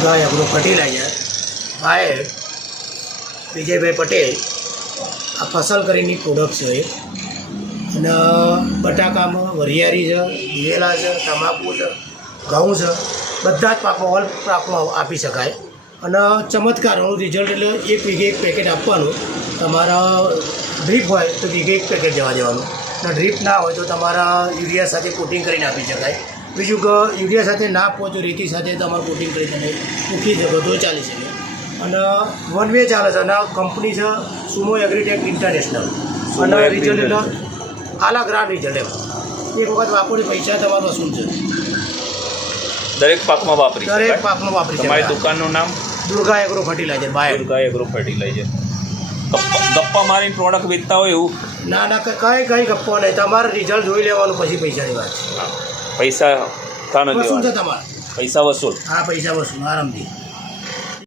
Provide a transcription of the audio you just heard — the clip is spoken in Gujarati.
દુર્ગા એગ્રો ફર્ટિલાઇઝર ભાઈ, વિજયભાઈ પટેલ, આ ફસલ કરીને પ્રોડક્ટ છે. અને બટાકામાં વરિયાળી છે, દિવેલા છે, તમાકુ છે, ઘઉં છે, બધા જ પાકો ઓલ પાકો આપી શકાય. અને ચમત્કારનું રિઝલ્ટ એટલે એક વીઘે એક પેકેટ આપવાનું. તમારા ડ્રીપ હોય તો વીઘે એક પેકેટ જવા દેવાનું. અને ડ્રીપ ના હોય તો તમારા યુરિયા સાથે કોટિંગ કરીને આપી શકાય. બીજું કે યુરિયા સાથે ના પહોંચો રેતી સાથે તમારે કોટિંગ કરી તમે મૂકી શકો તો ચાલી શકે. અને વન વે ચાલે છે. અને કંપની છે સુમો એગ્રીટેક ઇન્ટરનેશનલ અને રિઝલ્ટ એટલે આલા ગ્રાન્ડ રિઝલ્ટ એમ. એક વખત વાપરી પૈસા તમારો વસૂલ છે? દરેક પાકમાં વાપરી દરેક પાકમાં વાપરી તમારી દુકાનનું નામ? Durga agro fertilizer by Durga agro fertilizer ગપ્પા મારીને પ્રોડક્ટ વેચતા હોય એવું? ના ના કંઈ કંઈ ગપ્પો નહીં. તમારે રિઝલ્ટ જોઈ લેવાનું પછી પૈસાની વાત છે. પૈસા તમારે. પૈસા વસૂલ. હા પૈસા વસૂલ. આરામથી.